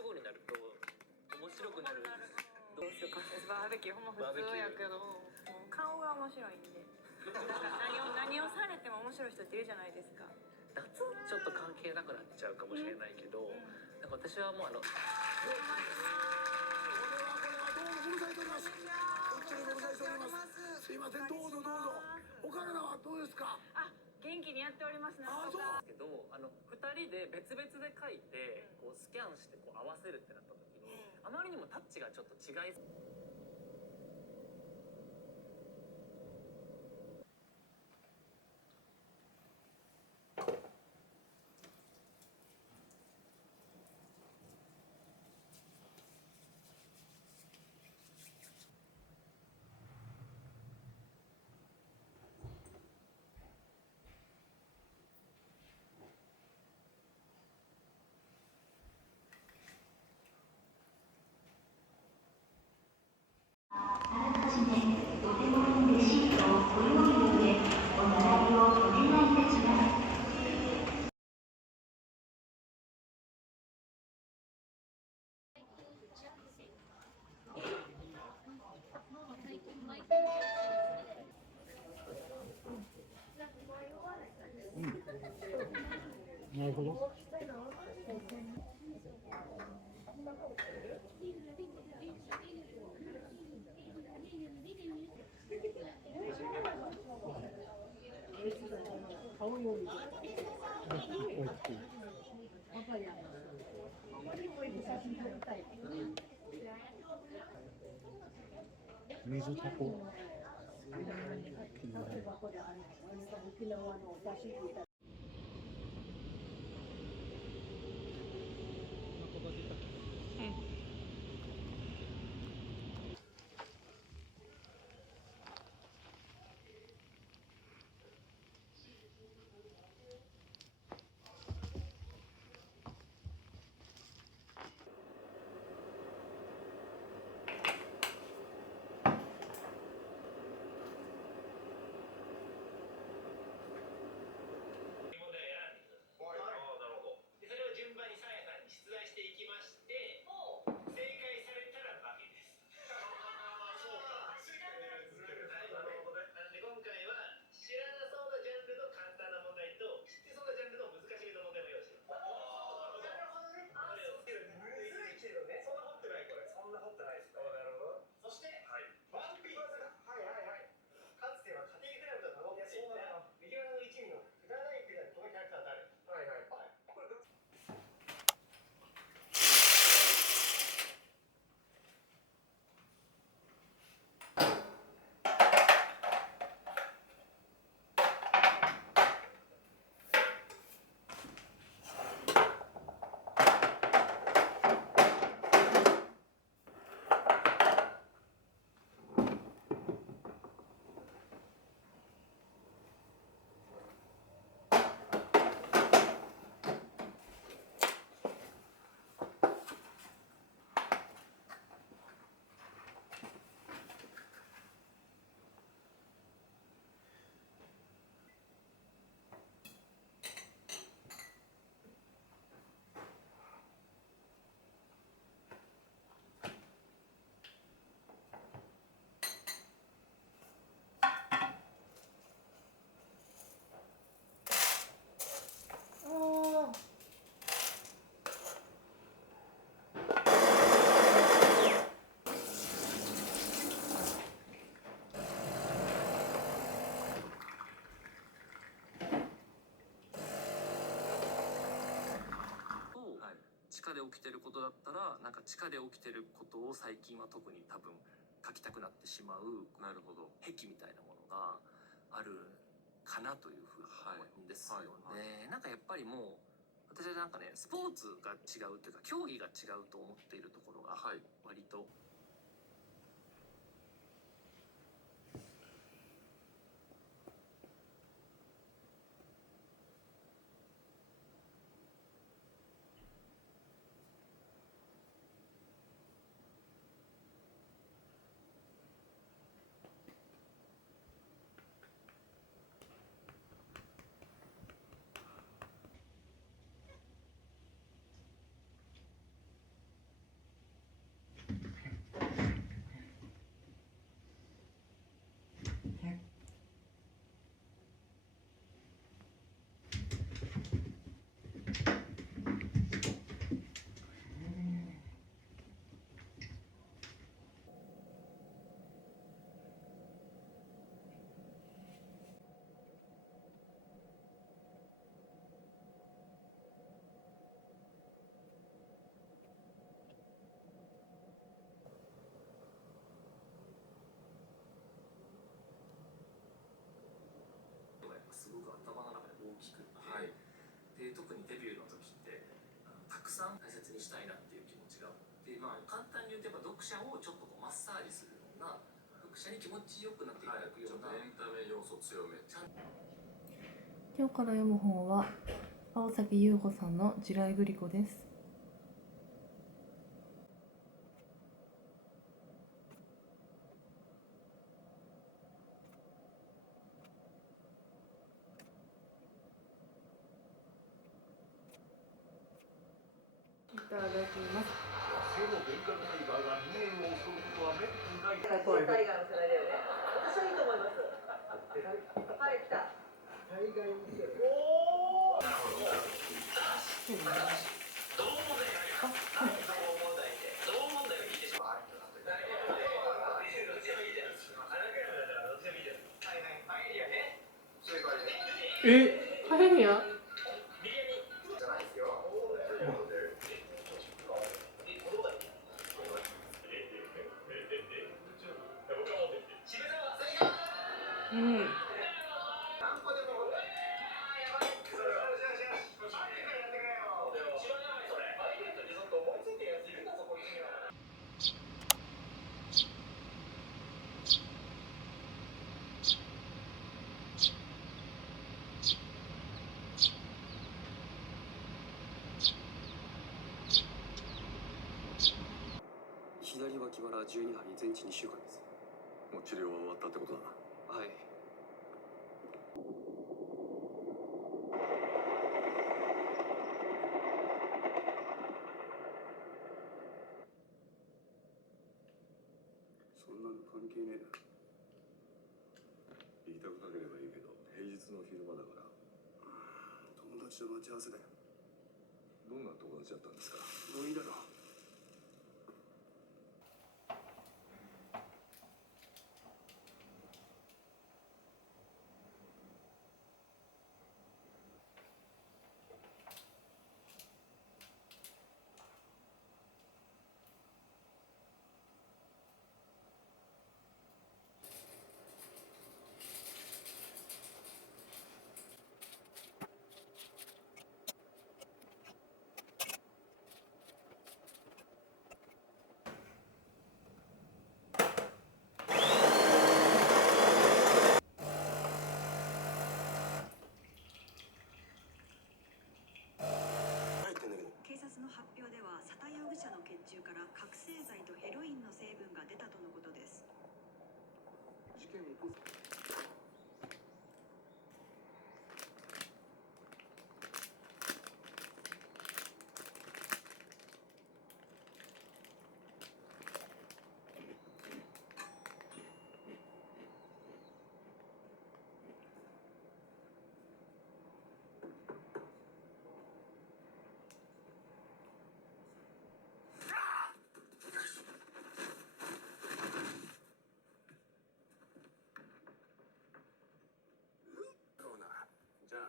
主語になると面白くなる。どうしようか。バーベキューほんま普通やけど、もう顔が面白いんで。なんか何をされても面白い人っているじゃないですか。夏ちょっと関係なくなっちゃうかもしれないけど、なんか私はもうこれはどうもご無沙汰しております。本当にご無沙汰しております。すいません、どうぞどうぞ。お体はどうですか？元気にやっております。なんとか。けど2人で別々で書いてこうスキャンしてこう合わせるってなった時に、あまりにもタッチがちょっと違い。なるほど。水タコ。地下で起きてることだったらなんか地下で起きてることを最近は特に多分書きたくなってしまう、なるほど、癖みたいなものがあるかなというふうに思うんですよね。なんかやっぱりもう私はなんかね、スポーツが違うというか競技が違うと思っているところが割と、デビューの時ってたくさん大切にしたいなっていう気持ちがあって、まあ簡単に言うとやっぱ読者をちょっとこうマッサージするような、読者に気持ちよくなっていただくような、エンタメ要素強め。今日から読む本は青崎優子さんの地雷グリコです。いただきます。パエリア？うん。左脇腹12針全治2週間です。もう治療は終わったってことだな。はい。そんなの関係ねえだろ。言いたくなければいいけど、平日の昼間だから。友達と待ち合わせだよ。どんな友達だったんですか？もういいだろう。警察の発表では佐田容疑者の血中から覚醒剤とヘロインの成分が出たとのことです。事件を起こす。じゃあ。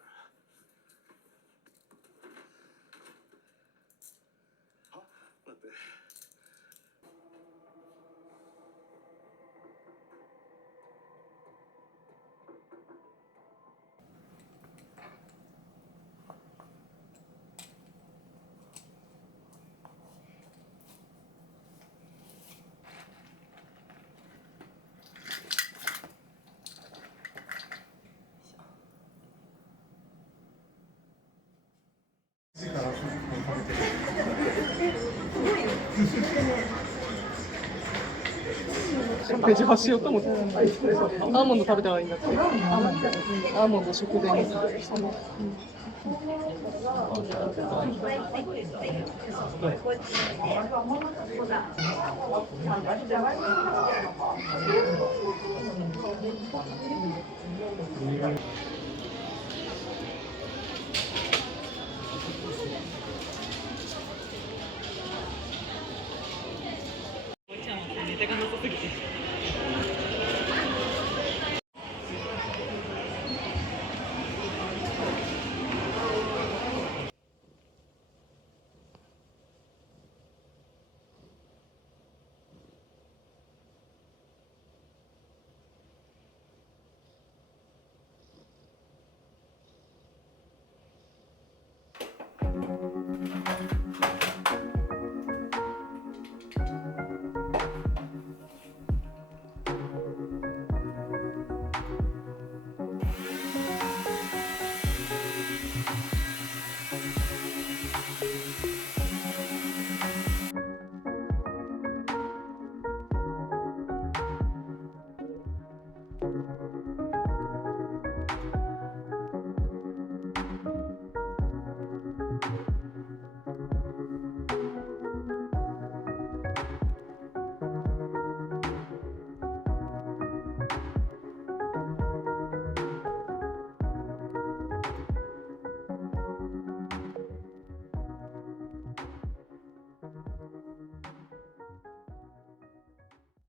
は？待って。ページ発しようと思ってアーモンド食べたらいいんだって。アーモンド食前にする。うん